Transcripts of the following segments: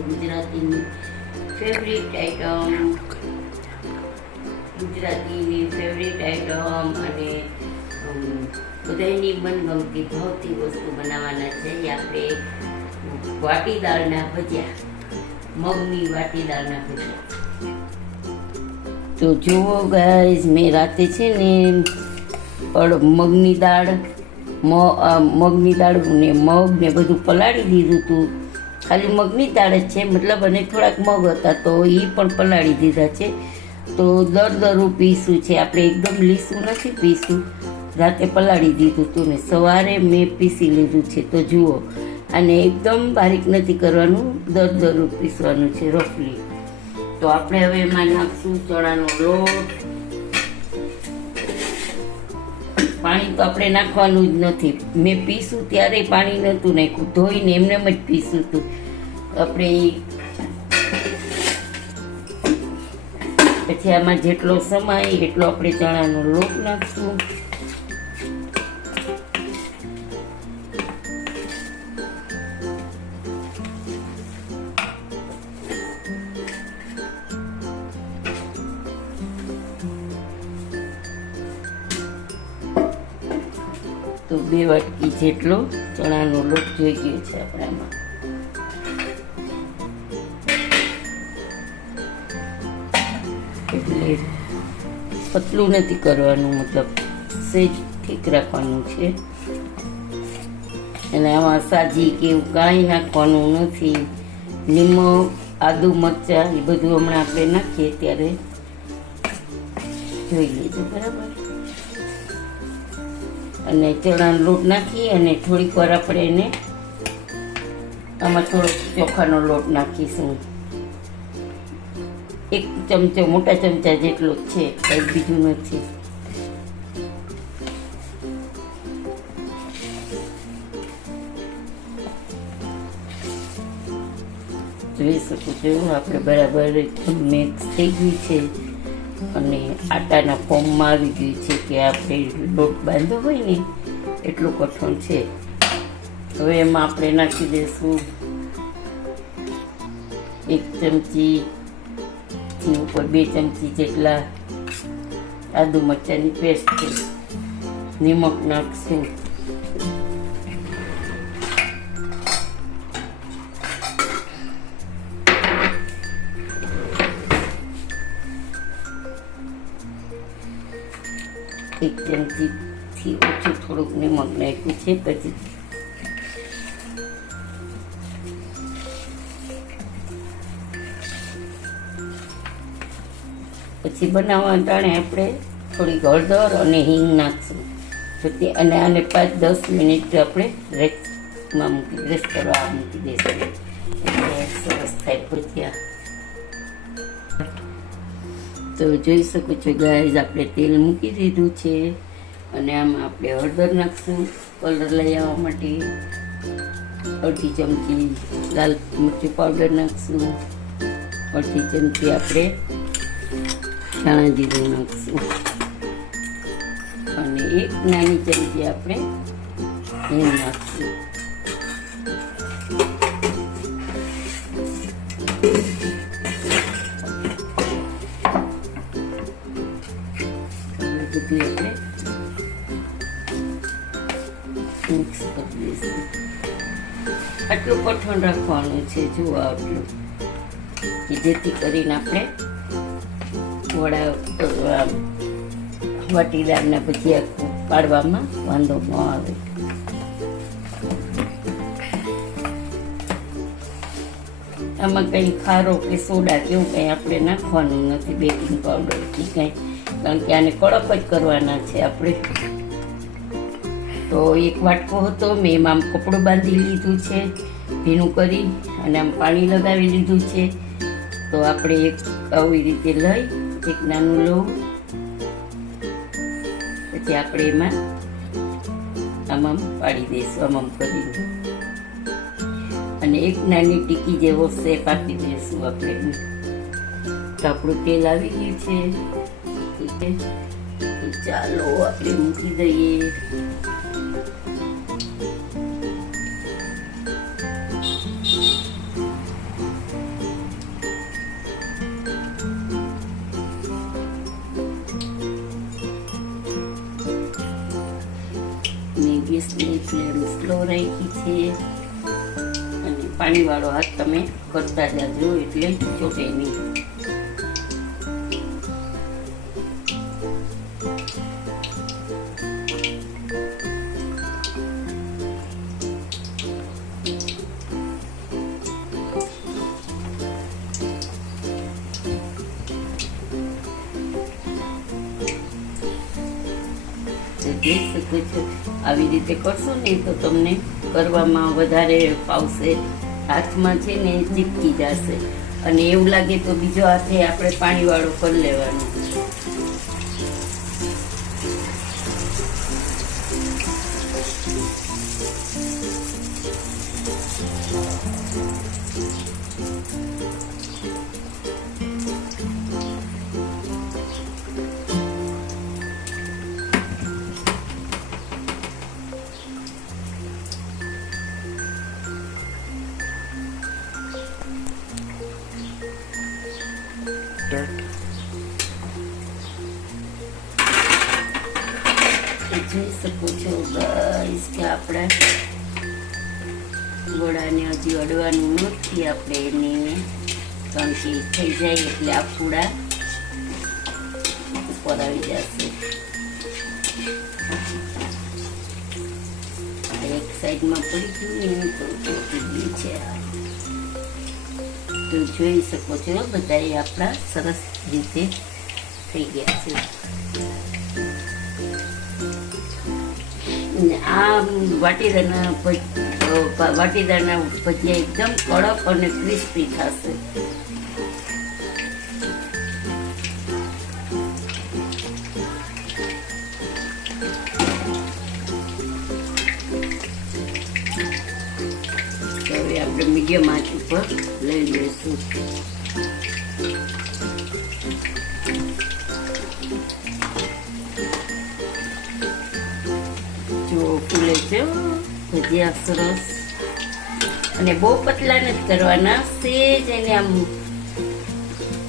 બનાવશું ગુજરાતીની favourite item, અને બધાની મનગમતી ભાવતી વસ્તુ બનાવવાના છે. એ આપણે વાટી દાળના ભજીયા, મગની વાટી દાળના ભજીયા. તો જુઓ ગાઈઝ, મેં રાતે છે ને મગની દાળ ને મગ ને બધું પલાળી દીધું હતું. ખાલી મગની દાળ જ છે, મતલબ, અને થોડાક મગ હતા તો એ પણ પલાળી દીધા છે. તો દરદરું પીસું છે આપણે, એકદમ લીસું નથી પીસું. રાતે પલાળી દીધું હતું ને સવારે મેં પીસી લીધું છે. તો જુઓ, આને એકદમ બારીક નથી કરવાનું, દરદરું પીસવાનું છે રફલી. તો આપણે હવે એમાં નાખશું ચણાનો લોટ. પાણી તો આપણે નાખવાનું જ નથી. મેં પીસું ત્યારે પાણી નહોતું નાખ્યું, ધોઈને એમને જ પીસું હતું. આપણે પછી આમાં જેટલો સમાય એટલો આપણે ચણાનો લોટ નાખશું. તો 2 વાટકી જેટલો ચણાનો લોટ જોઈ ગયો છે આપણે આમાં. એટલે પતલું નથી કરવાનું, મતલબ સેજ ઠીક રાખવાનું છે. અને આમાં સાજી કે એવું કાંઈ નાખવાનું નથી. નિમક, આદુ, મરચાં એ બધું હમણાં આપણે નાખીએ ત્યારે જોઈ લેજો, બરાબર. અને ચણાનો લોટ નાખી અને થોડીક વાર આપણે એને આમાં થોડોક ચોખાનો લોટ નાખીશું. 1 ચમચો, મોટા ચમચા જેટલો જ છે, કંઈ બીજું નથી. જોઈ શકો છો આપણે બરાબર મિક્સ થઈ ગયું છે અને આટાના ફોર્મમાં આવી ગયું છે કે આપણે લોટ બાંધ્યો હોય ને એટલું કઠણ છે. હવે એમાં આપણે નાખી દઈશું 1 ચમચી ઉપર 2 ચમચી જેટલા આદુ મરચાંની પેસ્ટ છે. નિમક નાખશું. એક ચમચીથી ઓછું થોડુંક નિમક નાખ્યું છે. પછી બનાવવા ટાણે આપણે થોડીક હળદર અને હિંગ નાખશું. અને આને 5-10 મિનિટ આપણે રેસ્ટ કરવા મૂકી દઈશું. એટલે સરસ થાય ભજીયા. તો જોઈ શકો છો ગાઈઝ, આપણે તેલ મૂકી દીધું છે અને આમાં આપણે હળદર નાખશું કલર લઈ આવવા માટે. 1/2 ચમચી લાલ મરચું પાવડર નાખશું. 1/2 ચમચી આપણે ધાણા જીરું નાખશું અને 1 નાની ચમચી આપણે હિંગ નાખશું. બધું આપણે મિક્સ કરી દઈશું. આટલું કઠણ રાખવાનું છે, જુઓ આટલું, કે જેથી કરીને આપણે વાટીદારના ભજીયા પાડવામાં વાંધો ન આવે. આમાં કંઈ ખારો કે સોડા કે એવું કંઈ આપણે નાખવાનું નથી, બેકિંગ પાવડર કે કંઈ, કારણ કે આને કડક જ કરવાના છે આપણે. તો 1 વાટકો હતો, મેં એમાં આમ કપડું બાંધી લીધું છે ભીનું કરી અને આમ પાણી લગાવી લીધું છે. તો આપણે આવી રીતે લઈ 1 નાનું લઉં, પછી આપણે એમાં આમ પાડી દઈશું, આમ કરીને, અને 1 નાની ટીકી જેવો શેપ આપી દઈશું આપણે. તો આપણું તેલ આવી ગયું છે. ચાલો આપણે મૂકી દઈએ. ફ્લેમ સ્લો રાખી છે અને પાણીવાળો હાથ તમે કરતા જાજો એટલે ચોટે નહીં. જોઈ શકો છો આવી રીતે કરશો ને તો તમને કરવામાં વધારે ફાવશે. હાથમાં છે ને ચીપકી જશે અને એવું લાગે તો બીજો હાથે આપણે પાણીવાળો કરી લેવાનો. જોઈ શકો છો ગાઈસ કે આપણે ગોળાને હજી અડવાનું નથી. આપણે એને કારણ કે થઈ જાય એટલે આ પૂડા ઉપર આવી જશે. એક સાઈડમાં પડી ગયું ને તો ચોટી ગયું છે. તો જોઈ શકો છો બધા આપણા સરસ રીતે થઈ ગયા છે. આ વાટીદારના ભજીયા એકદમ કડક અને ક્રિસ્પી થશે. હવે આપણે મીડિયમ આંચ ઉપર લઈ લઈશું. જો ફૂલે છે ભજીયા સરસ. અને બહુ પતલા નથી કરવાના, સેજ એને આમ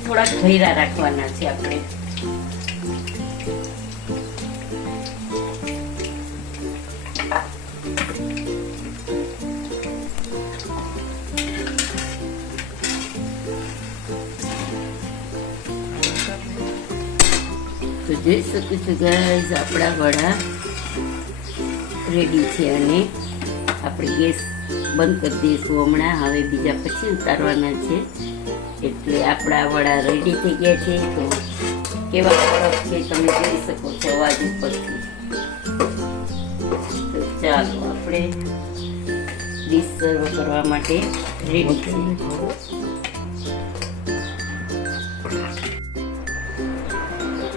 થોડાક ભૈરા રાખવાના છે આપણે. તો જોઈ શકો છો ગાઈઝ આપણા વડા રેડી છે અને આપણે ગેસ બંધ કરી દઈશું હમણાં. હવે બીજા પછી ઉતારવાના છે એટલે આપણા વડા રેડી થઈ ગયા છે. તો કેવા કડક છે તમે જોઈ શકો છો અવાજ ઉપરથી. તો ચાલો આપણે ડીશ સર્વ કરવા માટે રેડી છે.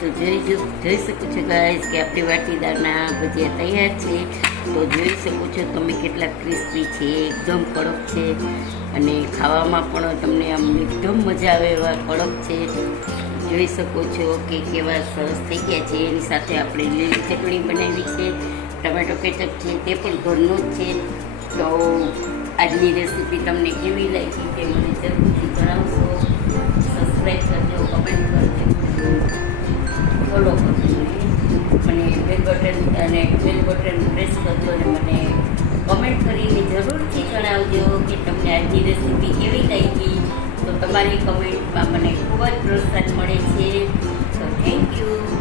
તો જોઈ શકો છો ગાઈઝ કે આપણી વાટીદારના ભજીયા તૈયાર છે. તો જોઈ શકો છો તમે કેટલા ક્રિસ્પી છે, એકદમ કડક છે અને ખાવામાં પણ તમને આમ એકદમ મજા આવે એવા કડક છે. જોઈ શકો છો કે કેવા સરસ થઈ ગયા છે. એની સાથે આપણે લીલી ચટણી બનાવી છે, ટમેટો કેચઅપ છે તે પણ ઘરનું જ છે. તો આજની રેસીપી તમને કેવી લાગી તે મને જરૂરથી જણાવશો. સબસ્ક્રાઈબ કરજો, કમેન્ટ કરજો, ફોલો કરજો અને બેલ બટન પ્રેસ કરજો અને મને કમેન્ટ કરીને જરૂરથી જણાવજો કે તમને આજની રેસીપી કેવી લાગી. તો તમારી કમેન્ટમાં મને ખૂબ જ પ્રોત્સાહન મળે છે. તો થેન્ક યુ.